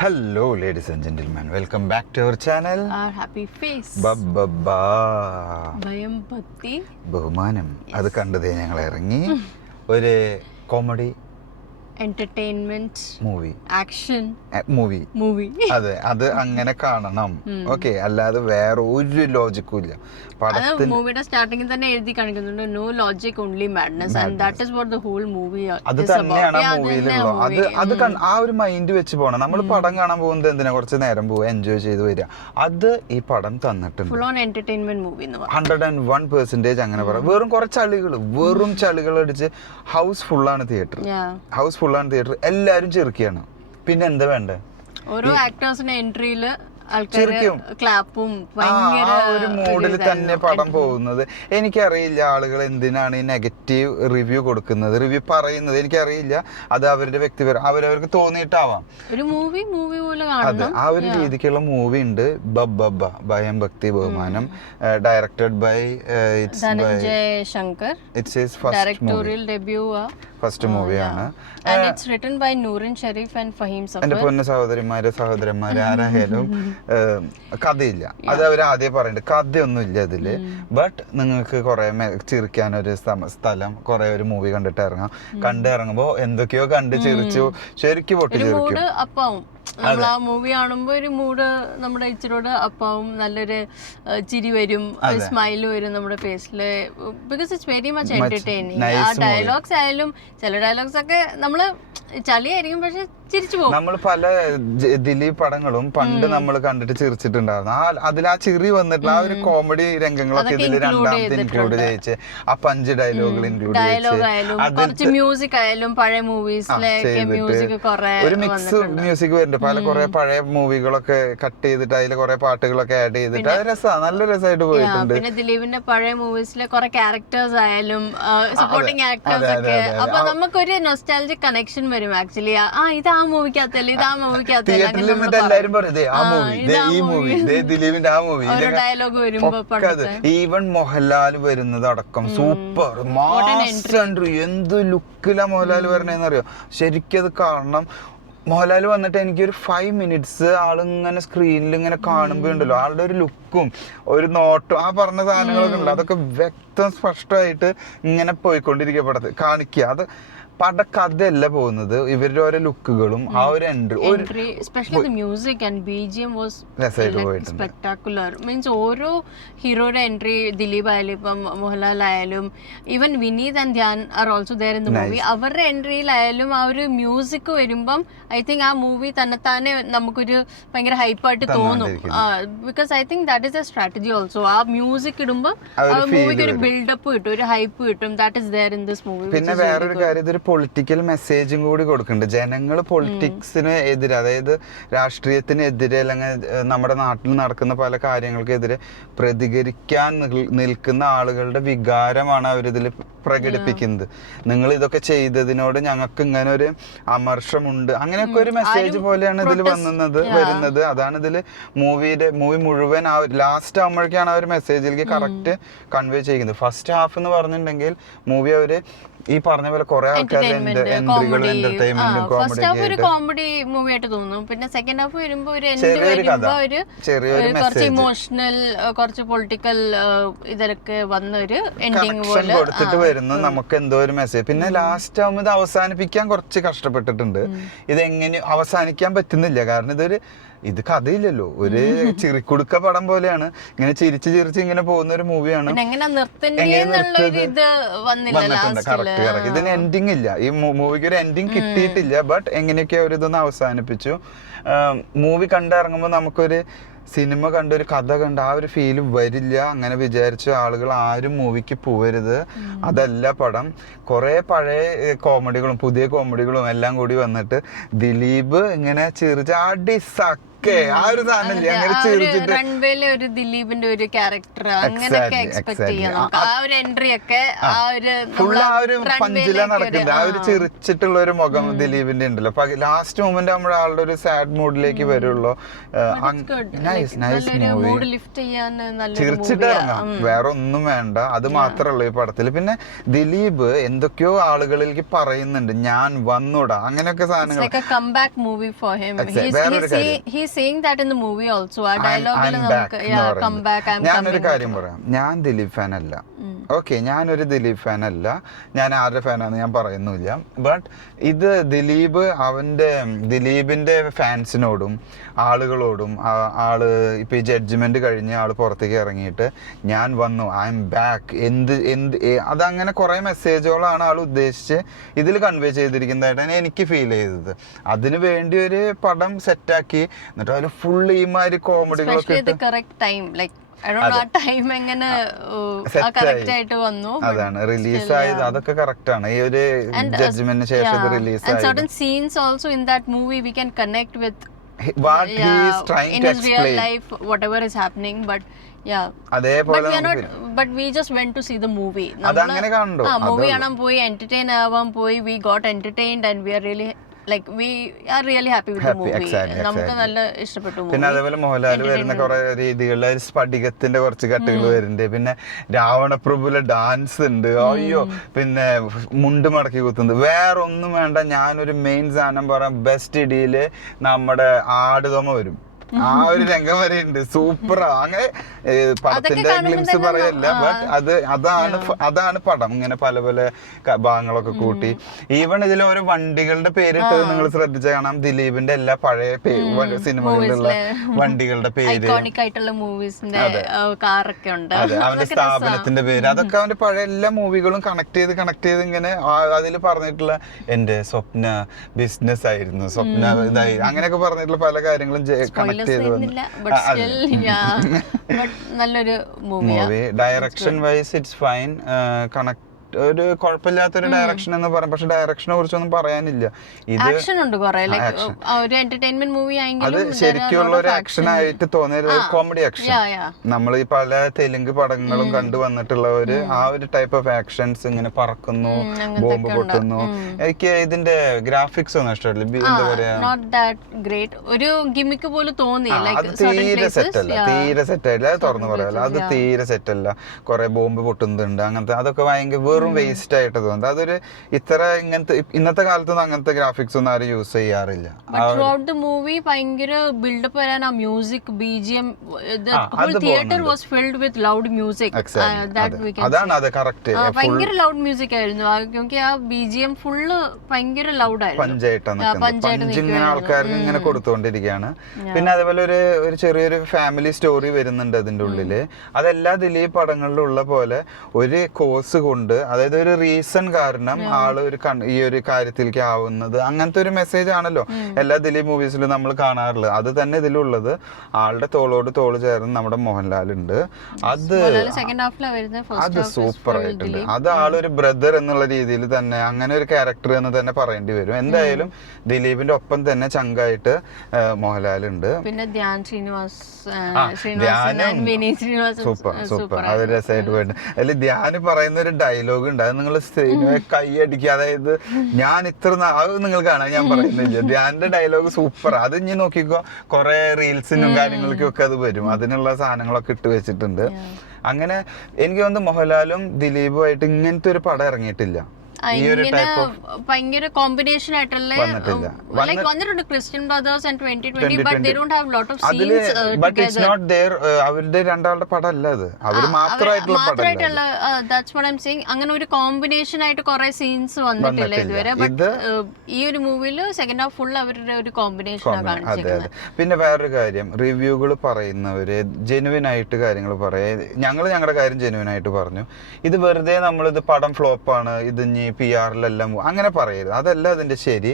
Hello ladies and gentlemen, welcome back to our channel. Our happy face. ഭയം ഭക്തി ബഹുമാനം. അത് കണ്ടതേ ഞങ്ങൾ ഇറങ്ങി ഒരു comedy entertainment movie action movie അതെ, അത് അങ്ങനെ കാണണം. ഓക്കെ, അല്ലാതെ വേറെ ഒരു ലോജിക്കും ഇല്ല. മൂവിയുടെ സ്റ്റാർട്ടിംഗിൽ തന്നെ എഴുതി കാണിക്കുന്നുണ്ട് no logic only madness and that is what the whole movie. അത് തന്നെയാണ് ആ മൂവിയിലുള്ളത്. അത് ആ ഒരു മൈൻഡ് വെച്ച് പോകണം. നമ്മൾ പടം കാണാൻ പോകുന്നത് എന്തിനാ, കുറച്ച് നേരം പോവുക, എൻജോയ് ചെയ്ത് വരിക. അത് ഈ പടം തന്നിട്ടുണ്ട്. ഫുൾ ഓൺ എന്റർടൈൻമെന്റ് മൂവി 101% അങ്ങനെ പറയാം. വെറും ചളികൾ അടിച്ച് ഹൗസ് ഫുള്ളാണ് തിയേറ്റർ. എല്ലാരും ചെറുക്കിയാണ്. പിന്നെ എന്താ വേണ്ടേ, ഓരോ ആക്ടേഴ്സിന്റെ എൻട്രിയില് ക്ലാപ്പും ഒരു മൂഡിൽ തന്നെ പടം പോകുന്നത്. എനിക്കറിയില്ല ആളുകൾ എന്തിനാണ് ഈ നെഗറ്റീവ് റിവ്യൂ കൊടുക്കുന്നത്, റിവ്യൂ പറയുന്നത്. എനിക്കറിയില്ല, അത് അവരുടെ വ്യക്തിപരം, അവരവർക്ക് തോന്നിയിട്ടാവാം. ഒരു മൂവി പോലെ അതെ, ആ ഒരു രീതിക്കുള്ള മൂവി ഉണ്ട്. ഭയം ഭക്തി ബഹുമാനം, directed by Dhananjay Shankar. Directorial debut first മൂവിയാണ്. എന്റെ പൊന്ന സഹോദരന്മാര് ആരായാലും കഥയിറങ്ങുമ്പോ അത് അവർ ആദ്യം പറയുന്നുണ്ട്, കഥയൊന്നും ഇല്ല ഇതില്. ബട്ട് നിങ്ങൾക്ക് കുറെ ചിരിക്കാനൊരു സ്ഥലം, കുറെ ഒരു മൂവി കണ്ടിട്ട് ഇറങ്ങുമ്പോ എന്തൊക്കെയോ കണ്ട് ചിരിച്ചു, ശരിക്കും പൊട്ടി ചിരിക്കും. നമ്മൾ ആ മൂവി കാണുമ്പോ ഒരു മൂഡ് നമ്മുടെ ഇച്ചിരോട് അപ്പാവും, നല്ലൊരു ചിരി വരും, സ്മൈൽ വരും നമ്മുടെ ഫേസില്. Because it's very much entertaining. ആ ഡയലോഗ്സ് ആയാലും ചില ഡയലോഗ്സ് ഒക്കെ നമ്മള് ചളിയായിരിക്കും, പക്ഷെ ചിരിച്ചു പോകും. നമ്മൾ പല ദിലീപ് പടങ്ങളും പണ്ട് നമ്മൾ കണ്ടിട്ട് ചിരിച്ചിട്ടുണ്ടായിരുന്നു. അതിൽ ആ ചിരി വന്നിട്ടുള്ള ആ ഒരു കോമഡി രംഗങ്ങളൊക്കെ ഇതിൽ രണ്ടാമത്തെ ഇൻക്ലൂഡ് ചെയ്യിച്ച് ആ 5 ഡയലോഗുകൾ ഇൻക്ലൂഡ് ചെയ്യിച്ച് മ്യൂസിക് ആയാലും പഴയ മൂവീസിലെ മ്യൂസിക് ഒരു മിക്സ് മ്യൂസിക് വരുന്നുണ്ട്. കുറെ പഴയ മൂവികളൊക്കെ കട്ട് ചെയ്തിട്ട് അതിൽ കുറെ പാട്ടുകളൊക്കെ ആഡ് ചെയ്തിട്ട് അത് രസമാണ്, നല്ല രസമായിട്ട് പോയിട്ടുണ്ട്. പിന്നെ ദിലീപിന്റെ പഴയ മൂവീസിലെ കുറെ ക്യാരക്ടേഴ്സ് ആയാലും സപ്പോർട്ടിംഗ് ആക്ടേഴ്സ് ഒക്കെ, അപ്പൊ നമുക്കൊരു നൊസ്റ്റാൾജിക് കണക്ഷൻ വരും. ആക്ച്വലി ഇത് ആ മൂവിക്കകത്തല്ലേ, ഇത് ആ മൂവിക്കകത്തല്ലേ, ഡയലോഗ് വരുമ്പോ ഈവൻ മോഹൻലാൽ വരുന്നത് അടക്കം സൂപ്പർ എന്ത് ലുക്കിലാ മോഹൻലാൽ വരണേന്നറിയോ. ശരിക്കും അത് കാണണം. മോഹൻലാൽ വന്നിട്ട് എനിക്കൊരു 5 മിനിറ്റ്സ് ആളിങ്ങനെ സ്ക്രീനിൽ ഇങ്ങനെ കാണുമ്പോ ഉണ്ടല്ലോ, ആളുടെ ഒരു ലുക്കും ഒരു നോട്ടും ആ പറഞ്ഞ സാധനങ്ങളൊക്കെ ഉണ്ടല്ലോ, അതൊക്കെ വ്യക്തം സ്പഷ്ടമായിട്ട് ഇങ്ങനെ പോയിക്കൊണ്ടിരിക്കുക പടത്ത് കാണിക്കുക. അത് പടക്കഥയല്ല പോകുന്നത്, ഇവരുടെ ഓരോ ലുക്കുകളും ആ ഒരു entry especially music and BGM was spectacular. Means ഓരോ ഹീറോയുടെ എൻട്രി, ദിലീപ് ആയാലും ഇപ്പം മോഹൻലാൽ ആയാലും even Vineeth and Dhyan are also there in the movie. അവരുടെ എൻട്രിയിലായാലും ആ ഒരു മ്യൂസിക് വരുമ്പം ഐ തിങ്ക് ആ മൂവി തന്നെത്താനെ നമുക്കൊരു ഭയങ്കര ഹൈപ്പായിട്ട് തോന്നും. Because I think that is a strategy also. ആ മ്യൂസിക് ഇടുമ്പോൾ ആ മൂവിക്ക് ഒരു ബിൽഡപ്പ് കിട്ടും, ഒരു ഹൈപ്പ് കിട്ടും. That is there in this movie. പിന്നെ വേറൊരു കാര്യം, ഇതൊരു പൊളിറ്റിക്കൽ മെസ്സേജും കൂടി കൊടുക്കുന്നുണ്ട്. ജനങ്ങൾ പൊളിറ്റിക്സിന് എതിരെ, അതായത് രാഷ്ട്രീയത്തിനെതിരെ അല്ലെങ്കിൽ നമ്മുടെ നാട്ടിൽ നടക്കുന്ന പല കാര്യങ്ങൾക്കെതിരെ പ്രതികരിക്കാൻ നിൽക്കുന്ന ആളുകളുടെ വികാരമാണ് അവരിതിൽ പ്രകടിപ്പിക്കുന്നത്. നിങ്ങൾ ഇതൊക്കെ ചെയ്തതിനോട് ഞങ്ങൾക്ക് ഇങ്ങനെ ഒരു അമർഷമുണ്ട്, അങ്ങനെയൊക്കെ ഒരു മെസ്സേജ് പോലെയാണ് ഇതിൽ വരുന്നത്. അതാണ് ഇതിൽ മൂവി മുഴുവൻ ആ ലാസ്റ്റ് ആകുമ്പോഴേക്കാണ് ആ ഒരു മെസ്സേജിലേക്ക് കറക്റ്റ് കൺവേ ചെയ്യുന്നത്. ഫസ്റ്റ് ഹാഫ് എന്ന് പറഞ്ഞിട്ടുണ്ടെങ്കിൽ മൂവി അവര് ഈ പറഞ്ഞ പോലെ കുറെ കോമഡി മൂവി ആയിട്ട് തോന്നും. പിന്നെ സെക്കൻഡ് ഹാഫ് വരുമ്പോ ഒരു കുറച്ച് ഇമോഷണൽ, കുറച്ച് പൊളിറ്റിക്കൽ ഇതൊക്കെ വന്ന ഒരു എൻഡിങ് പോലെ കൊടുത്തിട്ട് വരുന്നു. നമുക്ക് എന്തോ ഒരു മെസ്സേജ്. പിന്നെ ലാസ്റ്റ് ആവുമ്പോൾ ഇത് അവസാനിപ്പിക്കാൻ കുറച്ച് കഷ്ടപ്പെട്ടിട്ടുണ്ട്. ഇതെങ്ങനെ അവസാനിക്കാൻ പറ്റുന്നില്ല, കാരണം ഇത് കഥയില്ലല്ലോ, ഒരു ചിരിക്കുടുക്ക പടം പോലെയാണ്. ഇങ്ങനെ ചിരിച്ച് ഇങ്ങനെ പോകുന്ന ഒരു മൂവിയാണ്. കറക്റ്റ് ഇതിന് എൻഡിങ് ഇല്ല, ഈ മൂവിക്ക് ഒരു എൻഡിങ് കിട്ടിയിട്ടില്ല. ബട്ട് എങ്ങനെയൊക്കെ ഒരു ഇതൊന്ന് അവസാനിപ്പിച്ചു. മൂവി കണ്ടിറങ്ങുമ്പോൾ നമുക്കൊരു സിനിമ കണ്ട്, ഒരു കഥ കണ്ട് ആ ഒരു ഫീല് വരില്ല. അങ്ങനെ വിചാരിച്ച ആളുകൾ ആരും മൂവിക്ക് പോവരുത്. അതല്ല പടം. കുറെ പഴയ കോമഡികളും പുതിയ കോമഡികളും എല്ലാം കൂടി വന്നിട്ട് ദിലീപ് ഇങ്ങനെ ചിരിച്ച് ഓക്കെ ആ ഒരു സാധനം ഇല്ലേ? അങ്ങനെ ചിരിച്ചിട്ട് റൺവേയിലെ ഒരു ദിലീപിന്റെ ഒരു ക്യാരക്ടർ അങ്ങനെയൊക്കെ എക്സ്പെക്ട് ചെയ്യാം നമുക്ക്. ആ ഒരു എൻട്രി ഒക്കെ ആ ഒരു ഫുള്ള് ആ ഒരു പഞ്ചില നടക്കുന്നത്, ആ ഒരു ചിരിച്ചിട്ടുള്ള ഒരു മുഖം ദിലീപിന്റെ ഉണ്ടല്ലോ. ലാസ്റ്റ് മൊമെന്റ് നമ്മുടെ ആളുടെ ഒരു സാഡ് മൂഡിലേക്ക് വരുള്ളൂ. നൈസ് മൂവി, ചിരിച്ചിട്ട് ഇറങ്ങാം, വേറെ ഒന്നും വേണ്ട. അത് മാത്രമല്ല ഈ പടത്തില്. പിന്നെ ദിലീപ് എന്തൊക്കെയോ ആളുകളിലേക്ക് പറയുന്നുണ്ട്, ഞാൻ വന്നൂടാ, അങ്ങനെയൊക്കെ സാധനങ്ങൾ. ഞാനൊരു കാര്യം പറയാം, ഞാൻ ദിലീപ് ഫാൻ അല്ല. ഓക്കെ, ഞാനൊരു ദിലീപ് ഫാൻ അല്ല, ഞാൻ ആരുടെ ഫാനാന്ന് ഞാൻ പറയുന്നില്ല. ബട്ട് ഇത് ദിലീപിന്റെ ഫാൻസിനോടും ആളുകളോടും ആള് ഇപ്പൊ ഈ ജഡ്ജ്മെന്റ് കഴിഞ്ഞ് ആള് പുറത്തേക്ക് ഇറങ്ങിയിട്ട് ഞാൻ വന്നു, ഐ എം ബാക്ക്, അതങ്ങനെ കുറെ മെസ്സേജുകളാണ് ആൾ ഉദ്ദേശിച്ച് ഇതിൽ കൺവേ ചെയ്തിരിക്കുന്നതായിട്ടാണ് എനിക്ക് ഫീൽ ചെയ്തത്. അതിന് വേണ്ടി ഒരു പടം സെറ്റാക്കി എന്നിട്ട് അതിൽ ഫുൾ ഈമാതിരി കോമഡികളൊക്കെ അതാണ് റിലീസ് ആയത്. അതൊക്കെ കറക്റ്റ് ആണ്. ഈ ഒരു ജഡ്ജ്മെന്റിന് ശേഷം release what he is trying to explain in his real life, whatever is happening, but yeah, അതേപോലെ but we just went to see the movie. അതങ്ങനെ കണ്ടു, മൂവി കാണാൻ പോയി, entertain ആവാൻ പോയി, we got entertained and we are really happy with the movie. നമുക്ക് നല്ല ഇഷ്ടപ്പെട്ടു. പിന്നെ അതേപോലെ മോഹൻലാൽ വരുന്ന കുറെ രീതികളിൽ സ്ഫടികത്തിന്റെ കുറച്ച് കട്ടുകൾ വരുന്നുണ്ട്. പിന്നെ രാവണപ്രഭുവിലെ ഡാൻസ് ഉണ്ട്, അയ്യോ, പിന്നെ മുണ്ട് മടക്കി കുത്തുന്നത്. വേറെ ഒന്നും വേണ്ട, ഞാനൊരു മെയിൻ സാധനം പറയാം, ബെസ്റ്റ് ഇടിയില് നമ്മുടെ ആടുതോമ വരും. ആ ഒരു രംഗം വരെ ഉണ്ട്, സൂപ്പറാ. അങ്ങനെ പടത്തിന്റെ ഗ്ലിംസ് പറയല്ല, ബട്ട് അതാണ് പടം. ഇങ്ങനെ പല പല ഭാഗങ്ങളൊക്കെ കൂട്ടി. ഈവൺ ഇതിൽ ഓരോ വണ്ടികളുടെ പേരിട്ടത് നിങ്ങൾ ശ്രദ്ധിച്ച കാണാം, ദിലീപിന്റെ എല്ലാ പഴയ സിനിമകളിലുള്ള വണ്ടികളുടെ പേര്, അതെ, അവന്റെ സ്ഥാപനത്തിന്റെ പേര്, അതൊക്കെ അവന്റെ പഴയ എല്ലാ മൂവികളും കണക്ട് ചെയ്ത് ഇങ്ങനെ അതിൽ പറഞ്ഞിട്ടുള്ള എന്റെ സ്വപ്ന ബിസിനസ് ആയിരുന്നു, സ്വപ്ന ഇതായി, അങ്ങനെയൊക്കെ പറഞ്ഞിട്ടുള്ള പല കാര്യങ്ങളും കണക്ട്. നല്ലൊരു movie. Direction vice it's fine, connect ഒരു കുഴപ്പമില്ലാത്തൊരു ഡയറക്ഷൻ എന്ന് പറയാം. പക്ഷെ ഡയറക്ഷനെ കുറിച്ചൊന്നും പറയാനില്ല. ഇത് അത് ശരിക്കുള്ള ഒരു ആക്ഷൻ ആയിട്ട് തോന്നിയത് കോമഡി ആക്ഷൻ. നമ്മൾ ഈ പല തെലുങ്ക് പടങ്ങളും കണ്ടുവന്നിട്ടുള്ളവര് ആ ഒരു ടൈപ്പ് ഓഫ് ആക്ഷൻസ്, ഇങ്ങനെ പറക്കുന്നു, ബോംബ് പൊട്ടുന്നു. എനിക്ക് ഇതിന്റെ ഗ്രാഫിക്സ് ഒന്നും ഇഷ്ടമല്ല. എന്താ പറയാ, അത് തീരെ സെറ്റല്ല, അത് തുറന്നു പറയാലോ, അത് തീരെ സെറ്റല്ല. കുറെ ബോംബ് പൊട്ടുന്നുണ്ട്, അങ്ങനത്തെ അതൊക്കെ ഭയങ്കര വെറും വേസ്റ്റ് ആയിട്ട് തോന്നുന്നത്. അതൊരു ഇന്നത്തെ കാലത്തൊന്നും അങ്ങനത്തെ ഗ്രാഫിക്സ് ഒന്നും ആരും യൂസ് ചെയ്യാറില്ല. മൂവി ഭയങ്കര ബിൽഡപ്പ് വരാൻ ആ music, BGM, theatre was filled with loud music. അതാണ് അത് കറക്റ്റ്, ഭയങ്കര ലൗഡ് മ്യൂസിക് ആയിരുന്നു. ആ BGM ഫുള്ള് ഭയങ്കര ലൗഡ് ആയിരുന്നു, പഞ്ചായത്ത് ആൾക്കാർക്ക് ഇങ്ങനെ കൊടുത്തുകൊണ്ടിരിക്കുകയാണ്. പിന്നെ അതേപോലെ ഒരു ചെറിയൊരു ഫാമിലി സ്റ്റോറി വരുന്നുണ്ട് അതിന്റെ ഉള്ളില്. അതെല്ലാ ദിലീപ് പടങ്ങളിലും ഉള്ള പോലെ ഒരു കോഴ്സ് കൊണ്ട്, അതായത് ഒരു റീസൺ കാരണം ആള് ഈ ഒരു കാര്യത്തിലേക്ക് ആവുന്നത്, അങ്ങനത്തെ ഒരു മെസ്സേജ് ആണല്ലോ എല്ലാ ദിലീപ് മൂവീസിലും നമ്മൾ കാണാറുള്ളത്. അത് തന്നെ ഇതിലുള്ളത്. ആളുടെ തോളോട് തോള് ചേർന്ന് നമ്മുടെ മോഹൻലാൽ ഉണ്ട്. അത് സൂപ്പർ ആയിട്ടുണ്ട്. അത് ആളൊരു ബ്രദർ എന്നുള്ള രീതിയിൽ തന്നെ, അങ്ങനെ ഒരു ക്യാരക്ടർ എന്ന് തന്നെ പറയേണ്ടി വരും. എന്തായാലും ദിലീപിന്റെ ഒപ്പം തന്നെ ചങ്കായിട്ട് മോഹൻലാൽ ഉണ്ട്. പിന്നെ സൂപ്പർ അത് രസമായിട്ട് പോയിട്ട്. അതിൽ ധ്യാന് പറയുന്ന ഒരു ഡയലോഗ് ഉണ്ട്, അത് നിങ്ങൾ കൈയടിക്കുക. അതായത് ഞാൻ ഇത്ര അത് നിങ്ങൾ കാണാൻ ഞാൻ പറയുന്നില്ല, ധ്യാന്റെ ഡയലോഗ് സൂപ്പർ. അത് ഇനി നോക്കിക്കോ, കുറെ റീൽസിനും കാര്യങ്ങൾക്കും ഒക്കെ അത് വരും. അതിനുള്ള സാധനങ്ങളൊക്കെ ഇട്ട് വെച്ചിട്ടുണ്ട്. അങ്ങനെ എനിക്ക് തോന്നുന്നു മോഹൻലാലും ദിലീപുമായിട്ട് ഇങ്ങനത്തെ ഒരു പടം ഇറങ്ങിയിട്ടില്ല. ഭയങ്കര കോമ്പിനേഷൻ ആയിട്ടുള്ള വന്നിട്ടുണ്ട് Christian brothers and 2020, but they don't have lot of scenes together. അവരുടെ രണ്ടാളുടെ പടം അല്ല അത്, അവര് മാത്രമായിട്ടുള്ള പടം. That's what I'm saying. അങ്ങനെ ഒരു കോമ്പിനേഷൻ ആയിട്ട് കുറെ സീൻസ് വന്നിട്ടില്ല ഇതുവരെ. ഈ ഒരു മൂവിയിൽ സെക്കൻഡ് ഹാഫ് ഫുൾ അവരുടെ ഒരു കോമ്പിനേഷൻ ആണ് കാണിച്ചിരിക്കുന്നത്. പിന്നെ വേറൊരു കാര്യം, റിവ്യൂകൾ പറയുന്നവര് ജെനുവിൻ ആയിട്ട് കാര്യങ്ങൾ പറയാം. ഞങ്ങളുടെ കാര്യം ജെനുവിൻ ആയിട്ട് പറഞ്ഞു. ഇത് വെറുതെ നമ്മളിത് പടം ഫ്ലോപ്പാണ്, ഇത് PR-ലെല്ലാം അങ്ങനെ പറയരുത്. അതല്ല അതിന്റെ ശരി.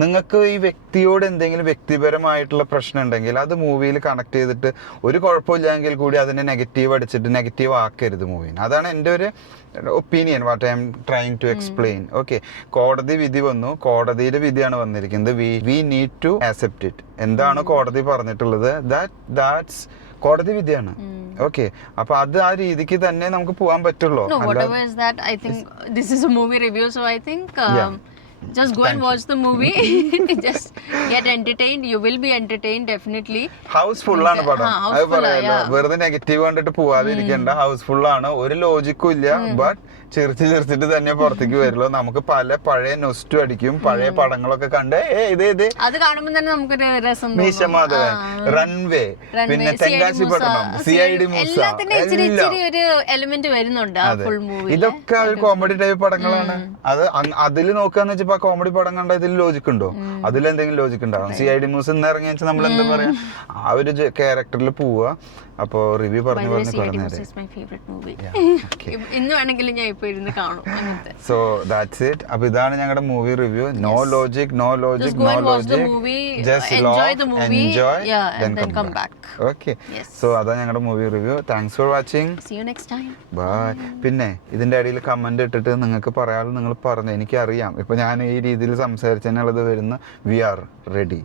നിങ്ങൾക്ക് ഈ വ്യക്തിയോട് എന്തെങ്കിലും വ്യക്തിപരമായിട്ടുള്ള പ്രശ്നം ഉണ്ടെങ്കിൽ അത് മൂവിയിൽ കണക്ട് ചെയ്തിട്ട് ഒരു കുഴപ്പമില്ലെങ്കിൽ കൂടി അതിനെ നെഗറ്റീവ് അടിച്ചിട്ട് നെഗറ്റീവ് ആക്കരുത് മൂവിന്. അതാണ് എൻ്റെ ഒരു opinion, what I am trying to explain. Okay, കോടതി വിധി വന്നു, കോടതിയുടെ വിധിയാണ് വന്നിരിക്കുന്നത്. We need to accept it. എന്താണോ കോടതി പറഞ്ഞിട്ടുള്ളത് ദാറ്റ്സ് കോടതി വിധിയാണ്. ഓക്കെ, അപ്പൊ അത് ആ രീതിക്ക് തന്നെ നമുക്ക് പോകാൻ പറ്റുള്ളൂ. No, whatever is that, I think this is a movie review, so I think just go and watch the movie. Just get entertained. You will be entertained definitely. House full ആണ് പടം, അത് പറയാലോ. വെറുതെ നെഗറ്റീവ് കണ്ടിട്ട് പോവാതെ ഇരിക്കേണ്ട. ഹൗസ്ഫുൾ ആണ്, ഒരു ലോജിക്കും ഇല്ല. ബട്ട് ചിരിച്ചിട്ട് തന്നെ പുറത്തേക്ക് വരുള്ളൂ. നമുക്ക് പല പഴയ നൊസ്റ്റും അടിക്കും. പഴയ പടങ്ങളൊക്കെ കണ്ട് ഇത് അത് കാണുമ്പോൾ തന്നെ നമുക്കൊരു രസം തോന്നും. മീശമാധവൻ, റൺവേ, പിന്നെ തെങ്കാശി പട്ടണം, CID മൂസ, എല്ലാത്തിന്റെ ഇച്ചിരി ഒരു എലിമെന്റ് വരുന്നുണ്ട് ആ ഫുൾ മൂവി. ഇതൊക്കെ ഒരു കോമഡി ടൈപ്പ് പടങ്ങളാണ്. അത് അതിൽ നോക്കാന്ന് വെച്ചപ്പോ കോമഡി പടം കണ്ട ഇതിൽ ലോജിക് ഉണ്ടോ? അതിലെന്തെങ്കിലും ലോജിക് ഉണ്ടാവും. CID മൂസ എന്ന് ഇറങ്ങി വെച്ചാൽ നമ്മൾ എന്താ പറയാ, ആ ഒരു ക്യാരക്ടറിൽ പോവുക. അപ്പോ റിവ്യൂ പറഞ്ഞു ഇന്ന് വേണമെങ്കിലും ഞാൻ ഇപ്പൊ ഇരുന്ന് കാണും. So that's it. അപ്പൊ ഇതാണ് ഞങ്ങളുടെ movie review. No logic, just enjoy then come back. Okay, so അതാ ഞങ്ങളുടെ movie review. Thanks for watching. See you next time. Bye. പിന്നെ ഇതിന്റെ ഇടയിൽ കമന്റ് ഇട്ടിട്ട് നിങ്ങൾക്ക് പറയാതെ നിങ്ങൾ പറഞ്ഞു. എനിക്കറിയാം ഇപ്പൊ ഞാൻ ഈ രീതിയിൽ സംസാരിച്ചതിനുള്ളത് വരുന്ന. We are ready.